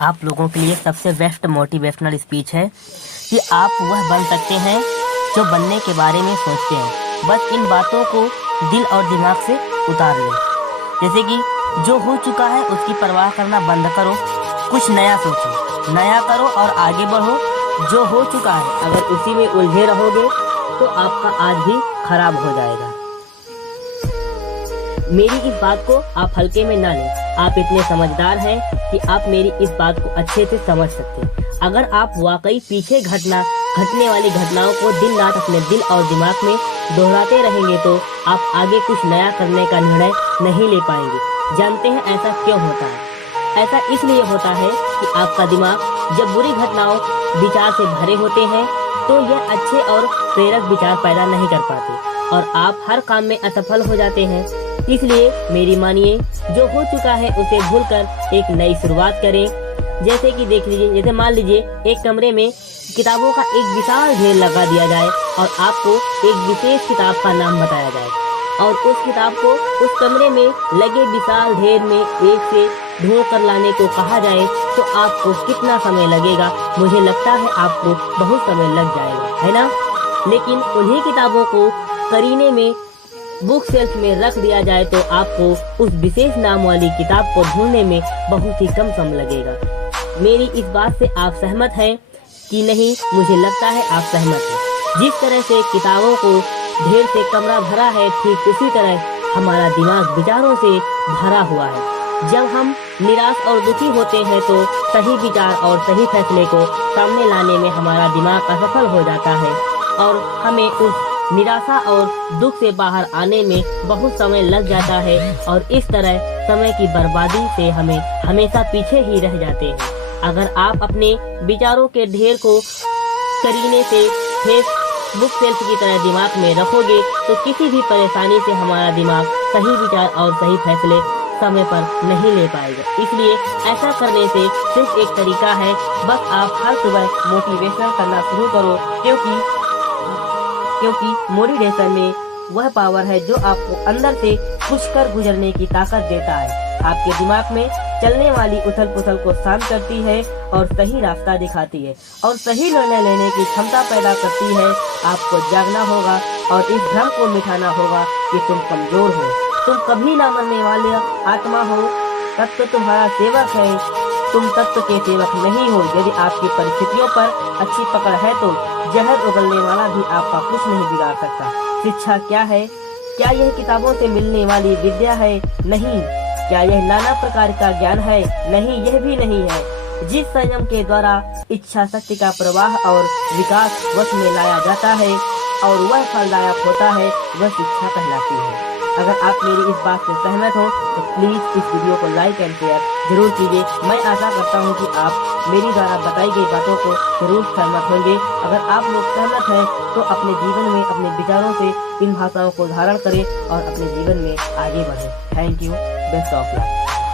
आप लोगों के लिए सबसे बेस्ट मोटिवेशनल स्पीच है कि आप वह बन सकते हैं जो बनने के बारे में सोचते हैं। बस इन बातों को दिल और दिमाग से उतार लें। जैसे कि जो हो चुका है उसकी परवाह करना बंद करो, कुछ नया सोचो, नया करो और आगे बढ़ो। जो हो चुका है अगर उसी में उलझे रहोगे तो आपका आज भी खराब हो जाएगा। मेरी इस बात को आप हल्के में ना लें। आप इतने समझदार हैं कि आप मेरी इस बात को अच्छे से समझ सकते हैं। अगर आप वाकई पीछे घटने वाली घटनाओं को दिन रात अपने दिल और दिमाग में दोहराते रहेंगे तो आप आगे कुछ नया करने का निर्णय नहीं ले पाएंगे। जानते हैं ऐसा क्यों होता है? ऐसा इसलिए होता है कि आपका दिमाग जब बुरी घटनाओं विचार से भरे होते हैं तो यह अच्छे और प्रेरक विचार पैदा नहीं कर पाते और आप हर काम में असफल हो जाते हैं। इसलिए मेरी मानिए, जो हो चुका है उसे भूलकर एक नई शुरुआत करें। जैसे कि देख लीजिए, जैसे मान लीजिए एक कमरे में किताबों का एक विशाल ढेर लगा दिया जाए और आपको एक विशेष किताब का नाम बताया जाए और उस किताब को उस कमरे में लगे विशाल ढेर में एक से ढूंढ कर लाने को कहा जाए तो आपको कितना समय लगेगा? मुझे लगता है आपको बहुत समय लग जाएगा, है ना? लेकिन उन्हीं किताबों को करीने में बुक सेल्फ में रख दिया जाए तो आपको उस विशेष नाम वाली किताब को ढूंढने में बहुत ही कम समय लगेगा। मेरी इस बात से आप सहमत हैं कि नहीं? मुझे लगता है आप सहमत हैं। जिस तरह से किताबों को ढेर से कमरा भरा है, ठीक उसी तरह हमारा दिमाग विचारों से भरा हुआ है। जब हम निराश और दुखी होते हैं तो सही विचार और सही फैसले को सामने लाने में हमारा दिमाग असफल हो जाता है और हमें उस निराशा और दुख से बाहर आने में बहुत समय लग जाता है और इस तरह समय की बर्बादी से हमें हमेशा पीछे ही रह जाते हैं। अगर आप अपने विचारों के ढेर को करीने से बुक सेल्फ की तरह दिमाग में रखोगे तो किसी भी परेशानी से हमारा दिमाग सही विचार और सही फैसले समय पर नहीं ले पाएगा। इसलिए ऐसा करने से सिर्फ एक तरीका है, बस आप हर सुबह मोटिवेशन करना शुरू करो, क्योंकि मोटिवेशन में वह पावर है जो आपको अंदर से कुछ कर गुजरने की ताकत देता है। आपके दिमाग में चलने वाली उथल पुथल को शांत करती है और सही रास्ता दिखाती है और सही निर्णय लेने की क्षमता पैदा करती है। आपको जागना होगा और इस भ्रम को मिटाना होगा कि तुम कमजोर हो, तुम कभी ना मरने वाले आत्मा हो। तत्व तुम्हारा सेवक है, तुम तत्व के सेवक नहीं हो। यदि आपकी परिस्थितियों पर अच्छी पकड़ है तो जहर उगलने वाला भी आपका कुछ नहीं बिगाड़ सकता। शिक्षा क्या है? क्या यह किताबों से मिलने वाली विद्या है? नहीं। क्या यह नाना प्रकार का ज्ञान है? नहीं, यह भी नहीं है। जिस संयम के द्वारा इच्छा शक्ति का प्रवाह और विकास वश में लाया जाता है और वह फलदायक होता है, वह शिक्षा कहलाती है। अगर आप मेरी इस बात से सहमत हो तो प्लीज इस वीडियो को लाइक एंड शेयर जरूर कीजिए। मैं आशा करता हूं कि आप मेरी द्वारा बताई गई बातों को जरूर सहमत होंगे। अगर आप लोग सहमत हैं तो अपने जीवन में अपने विचारों से इन भाषाओं को धारण करें और अपने जीवन में आगे बढ़ें। Thank you. Best of luck.